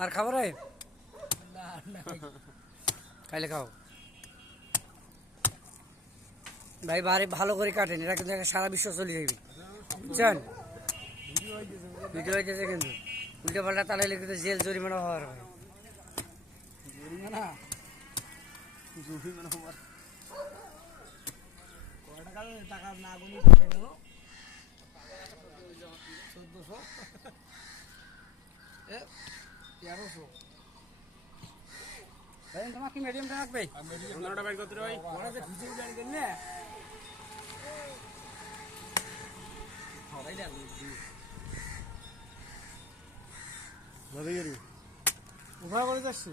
আর খাবো রে খাইলে খাও ভাই বাড়ি ভালো করে কাটেন, এটা কিন্তু সারা বিশ্ব চলে যাবে বুঝছেন। ভিডিও হইতেছে কিন্তু উল্টে পাল্টা তাহলে কিন্তু জেল জরিমানা হওয়ার হয়। টাকা না গুলি 1400 1300 ভাই তোমার কি মিডিয়ামটা রাখবে? অন্যটা বাইর করতে ভাই ওরা যে খুঁজে জানি কেন না সবাই জানি ভালোই উভয় করে যাচ্ছি।